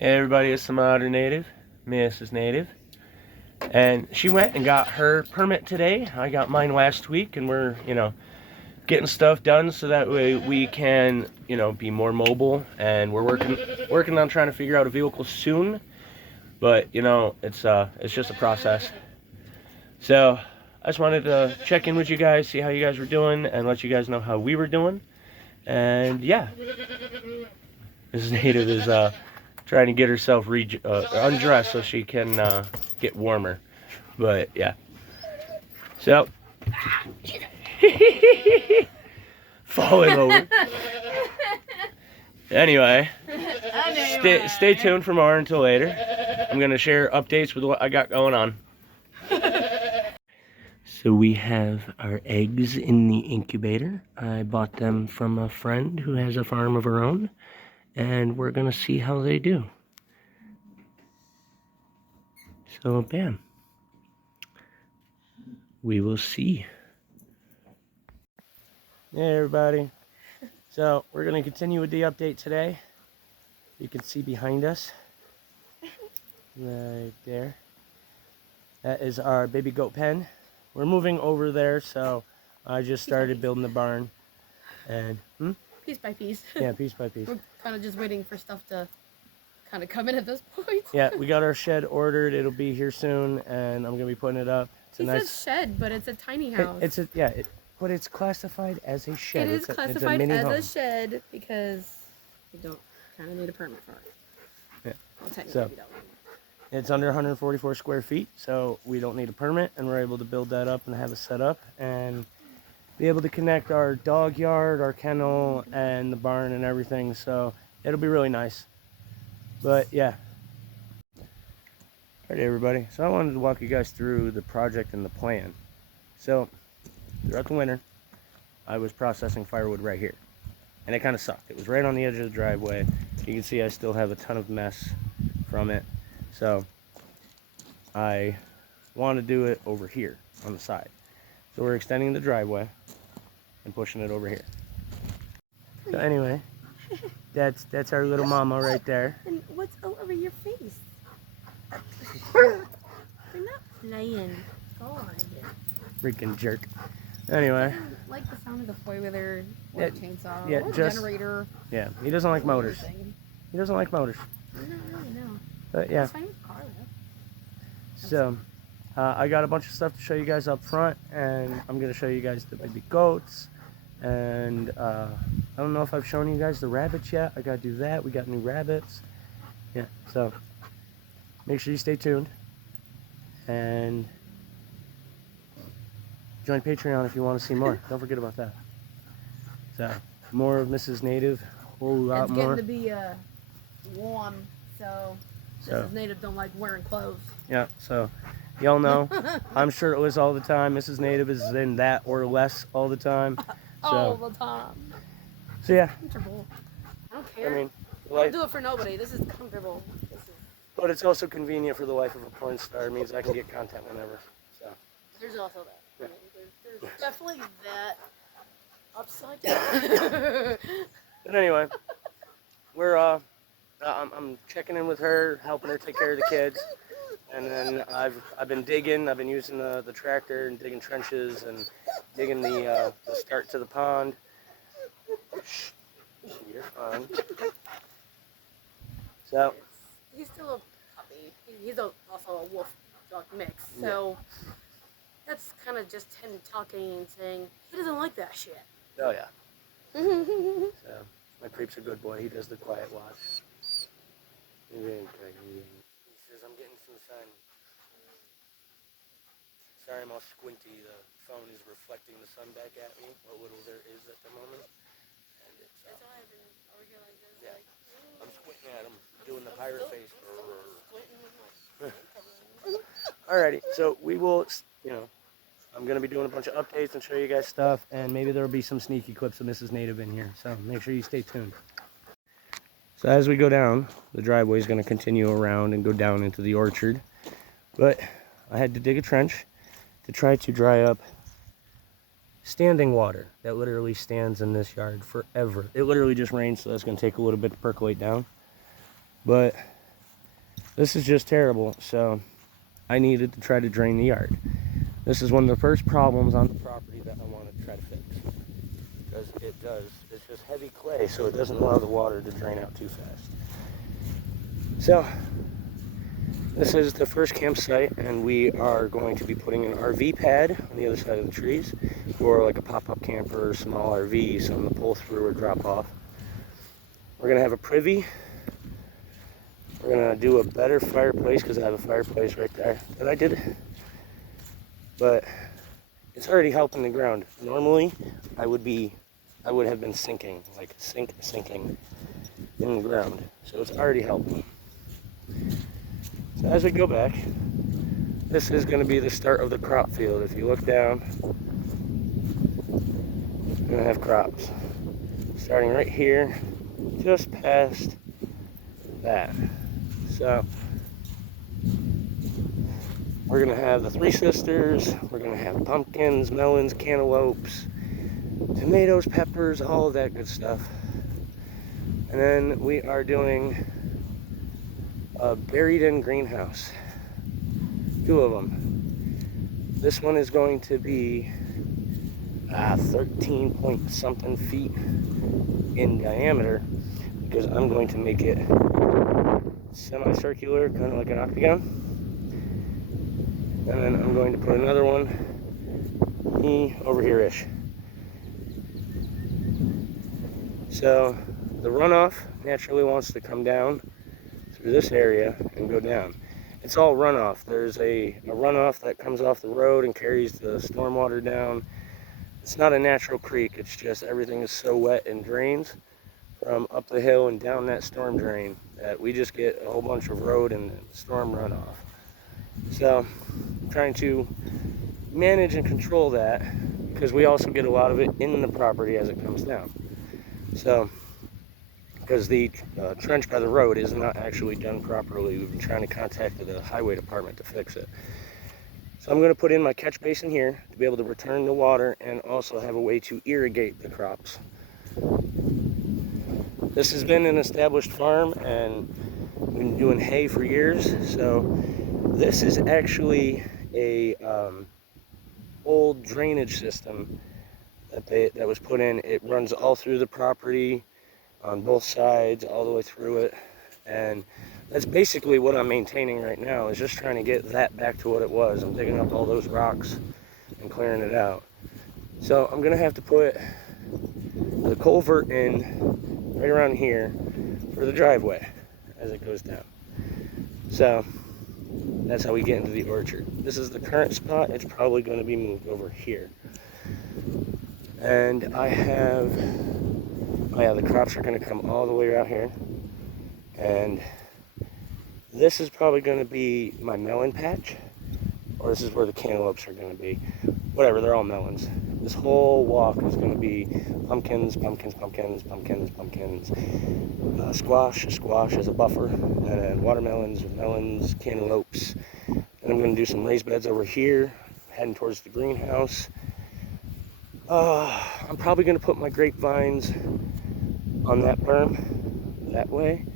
Hey everybody, it's TheModernNative, Mrs. Native. And she went and got her permit today. I got mine last week, and we're, getting stuff done so that way we can, be more mobile. And we're working on trying to figure out a vehicle soon. But, it's just a process. So, I just wanted to check in with you guys, see how you guys were doing, and let you guys know how we were doing. And yeah, Mrs. Native is trying to get herself undressed so she can get warmer. But yeah, so falling over. Anyway, stay tuned for more until later. I'm gonna share updates with what I got going on. So we have our eggs in the incubator. I bought them from a friend who has a farm of her own, and we're gonna see how they do. So bam, we will see. Hey everybody, so we're gonna continue with the update today. You can see behind us, right there, that is our baby goat pen. We're moving over there, so I just started building the barn, and piece by piece. Yeah, piece by piece. We're kind of just waiting for stuff to kind of come in at this point. Yeah, we got our shed ordered. It'll be here soon, and I'm gonna be putting it up. It's a nice shed, but it's a tiny house. But it's classified as a shed. It is classified as a shed because we don't kind of need a permit for it. Yeah. Well, technically we don't. It's under 144 square feet, so we don't need a permit, and we're able to build that up and have it set up and be able to connect our dog yard, our kennel, and the barn and everything. So it'll be really nice. But yeah. Alright everybody, so I wanted to walk you guys through the project and the plan. So throughout the winter, I was processing firewood right here, and it kind of sucked. It was right on the edge of the driveway. You can see I still have a ton of mess from it. So I want to do it over here on the side. So we're extending the driveway and pushing it over here. So anyway, that's our little mama right there. And what's over your face? You're not playing. God. Freaking jerk. Anyway. I don't like the sound of the four-wheeler or chainsaw or generator. Yeah, he doesn't like motors. He doesn't like motors. Not really, no. But yeah. That's fine with car, though. So, I got a bunch of stuff to show you guys up front, and I'm going to show you guys the baby goats. And I don't know if I've shown you guys the rabbits yet. I got to do that. We got new rabbits. Yeah, so make sure you stay tuned. And join Patreon if you want to see more. Don't forget about that. So, more of Mrs. Native. A whole lot more. It's getting to be warm, so Mrs. Native don't like wearing clothes. Yeah, so y'all know I'm shirtless all the time. Mrs. Native is in that or less all the time. So, all the time. So yeah. Comfortable. I don't care. I mean, I don't do it for nobody. This is comfortable. But it's also convenient for the life of a porn star. It means I can get content whenever. So. There's also that. Yeah. I mean, there's definitely that upside down. But anyway, we're I'm checking in with her, helping her take care of the kids, and then I've been digging. I've been using the tractor and digging trenches and digging the start to the pond. You're fine. So. He's still a puppy. He's also a wolf dog mix. So that's kind of just him talking and saying he doesn't like that shit. Oh yeah. So my creep's a good boy. He does the quiet watch. He says I'm getting some sun. Sorry, I'm all squinty. The phone is reflecting the sun back at me. What little there is at the moment. And it's. That's why I've been over here like this. Yeah. I'm squinting at him, doing the pirate face. Alrighty, so we will, I'm going to be doing a bunch of updates and show you guys stuff, and maybe there will be some sneaky clips of Mrs. Native in here, so make sure you stay tuned. So as we go down, the driveway is going to continue around and go down into the orchard, but I had to dig a trench to try to dry up standing water that literally stands in this yard forever. It literally just rains, so that's going to take a little bit to percolate down. But This is just terrible, so I needed to try to drain the yard. This is one of the first problems on the property that I want to try to fix. Because it's just heavy clay, so it doesn't allow the water to drain out too fast. So, this is the first campsite, and we are going to be putting an RV pad on the other side of the trees, or like a pop-up camper or small RV, something to pull through or drop off. We're going to have a privy. We're going to do a better fireplace, because I have a fireplace right there that I did. But it's already helping the ground. Normally, I would have been sinking, like sinking in the ground. So it's already helping. So as we go back, this is going to be the start of the crop field. If you look down, we're going to have crops. Starting right here, just past that. So we're going to have the Three Sisters, we're going to have pumpkins, melons, cantaloupes, tomatoes, peppers, all of that good stuff. And then we are doing a buried in greenhouse. 2 of them. This one is going to be 13 point something feet in diameter, because I'm going to make it semicircular, kind of like an octagon. And then I'm going to put another one over here-ish. So the runoff naturally wants to come down through this area and go down. It's all runoff. There's a runoff that comes off the road and carries the stormwater down. It's not a natural creek. It's just everything is so wet and drains from up the hill and down that storm drain that we just get a whole bunch of road and storm runoff. So I'm trying to manage and control that, because we also get a lot of it in the property as it comes down. So, because the trench by the road is not actually done properly, we've been trying to contact the highway department to fix it. So I'm going to put in my catch basin here to be able to return the water and also have a way to irrigate the crops. This has been an established farm and we've been doing hay for years, so this is actually a old drainage system that was put in. It runs all through the property on both sides, all the way through it, and that's basically what I'm maintaining right now, is just trying to get that back to what it was. I'm digging up all those rocks and clearing it out. So I'm gonna have to put the culvert in right around here for the driveway as it goes down. So that's how we get into the orchard. This is the current spot. It's probably going to be moved over here. And I have, the crops are going to come all the way out here. And this is probably going to be my melon patch, or this is where the cantaloupes are going to be. Whatever, they're all melons. This whole walk is going to be pumpkins, pumpkins, pumpkins, pumpkins, pumpkins, squash as a buffer, and then watermelons, melons, cantaloupes. And I'm going to do some raised beds over here, heading towards the greenhouse. I'm probably going to put my grapevines on that berm, that way,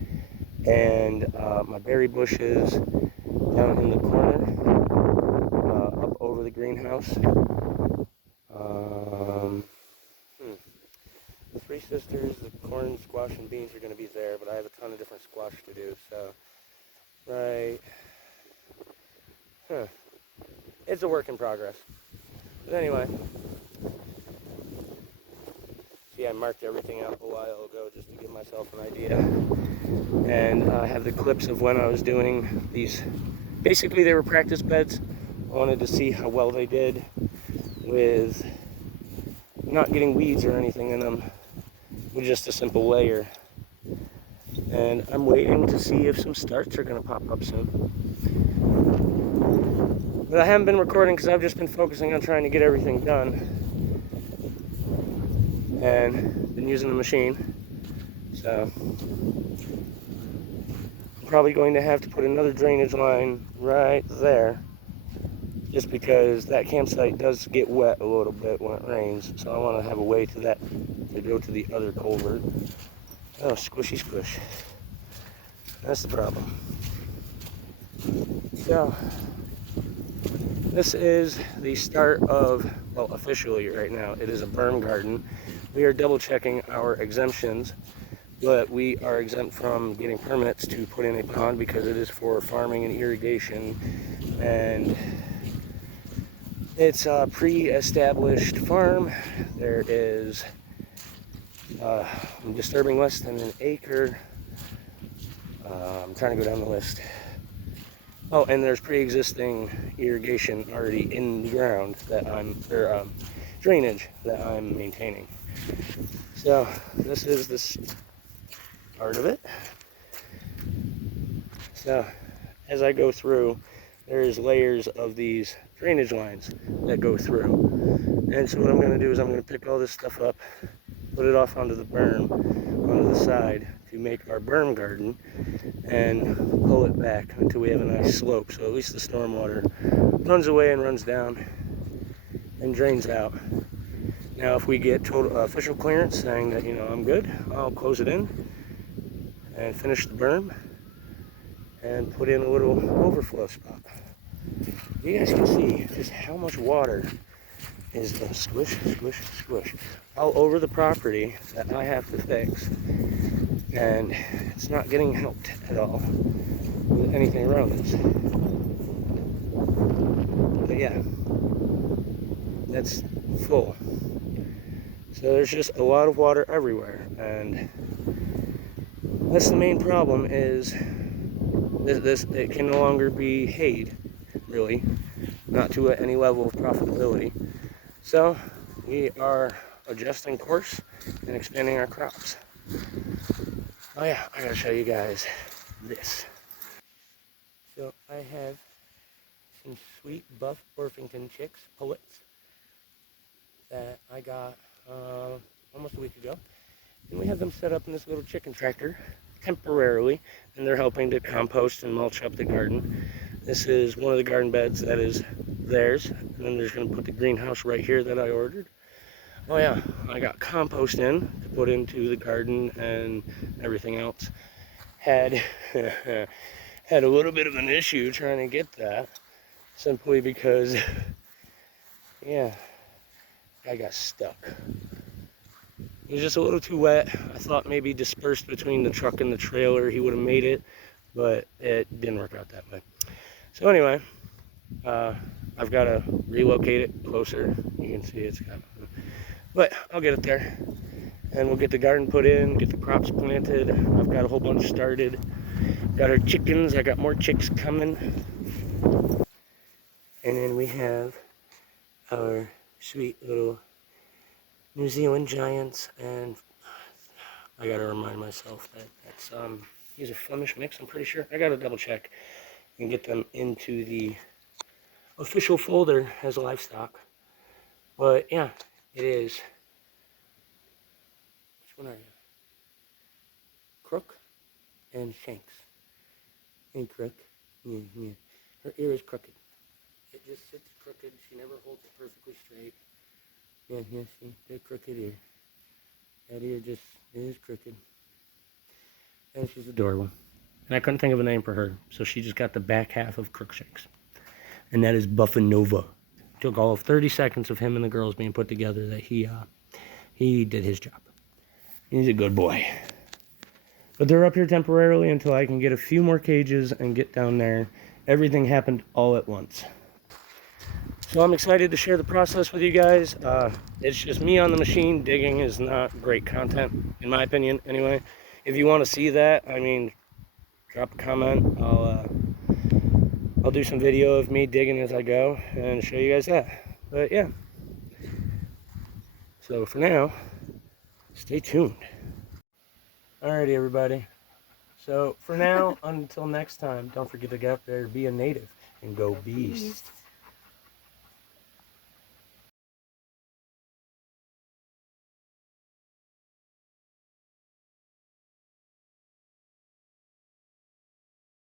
and my berry bushes down in the corner, up over the greenhouse. The Three Sisters, the corn, squash, and beans are going to be there, but I have a ton of different squash to do, so, it's a work in progress. But anyway, see, I marked everything out a while ago just to give myself an idea, and I have the clips of when I was doing these. Basically, they were practice beds. I wanted to see how well they did with not getting weeds or anything in them, with just a simple layer. And I'm waiting to see if some starts are going to pop up soon. But I haven't been recording because I've just been focusing on trying to get everything done, and been using the machine. So I'm probably going to have to put another drainage line right there, just because that campsite does get wet a little bit when it rains, so I want to have a way to go to the other culvert. Oh, squishy squish. That's the problem. So this is the start of, well, officially right now, it is a berm garden. We are double checking our exemptions, but we are exempt from getting permits to put in a pond because it is for farming and irrigation, and it's a pre-established farm. There is I'm disturbing less than an acre. I'm trying to go down the list. Oh, and there's pre-existing irrigation already in the ground that drainage that I'm maintaining. So this is this part of it. So as I go through, there's layers of these drainage lines that go through. And so what I'm going to do is I'm going to pick all this stuff up, put it off onto the berm, onto the side to make our berm garden, and pull it back until we have a nice slope. So at least the storm water runs away and runs down and drains out. Now if we get total official clearance saying that, you know, I'm good, I'll close it in and finish the berm and put in a little overflow spot. You guys can see just how much water is the squish, squish, squish all over the property that I have to fix, and it's not getting helped at all with anything around us. But yeah, that's full. So there's just a lot of water everywhere, and that's the main problem. Is this it can no longer be hayed, really, not to any level of profitability. So we are adjusting course and expanding our crops. Oh yeah, I gotta show you guys this. So I have some sweet buff Orpington chicks, pullets, that I got almost a week ago. And we have them set up in this little chicken tractor temporarily, and they're helping to compost and mulch up the garden. This is one of the garden beds that is theirs, and then there's going to put the greenhouse right here that I ordered. Oh yeah, I got compost in to put into the garden and everything else. Had had a little bit of an issue trying to get that, simply because, yeah, I got stuck. It was just a little too wet. I thought maybe dispersed between the truck and the trailer he would have made it, but it didn't work out that way. So anyway, I've got to relocate it closer. You can see it's got, but I'll get it there, and we'll get the garden put in, get the crops planted. I've got a whole bunch started. Got our chickens. I got more chicks coming, and then we have our sweet little New Zealand giants, and I gotta remind myself that that's these are Flemish mix, I'm pretty sure. I gotta double check and get them into the official folder as livestock. But yeah, it is. Which one are you? Crook and Shanks. And Crook. Yeah, yeah. Her ear is crooked. It just sits crooked. She never holds it perfectly straight. Yeah, yeah, see? The crooked ear. That ear just is crooked. And she's adorable. And I couldn't think of a name for her, so she just got the back half of Crookshanks. And that is Buffanova. Took all of 30 seconds of him and the girls being put together that he did his job. He's a good boy. But they're up here temporarily until I can get a few more cages and get down there. Everything happened all at once. So I'm excited to share the process with you guys. It's just me on the machine. Digging is not great content, in my opinion, anyway. If you want to see that, I mean, drop a comment. I'll do some video of me digging as I go and show you guys that. But yeah. So for now, stay tuned. Alrighty, everybody. So for now, until next time, don't forget to get out there, be a native, and go beast.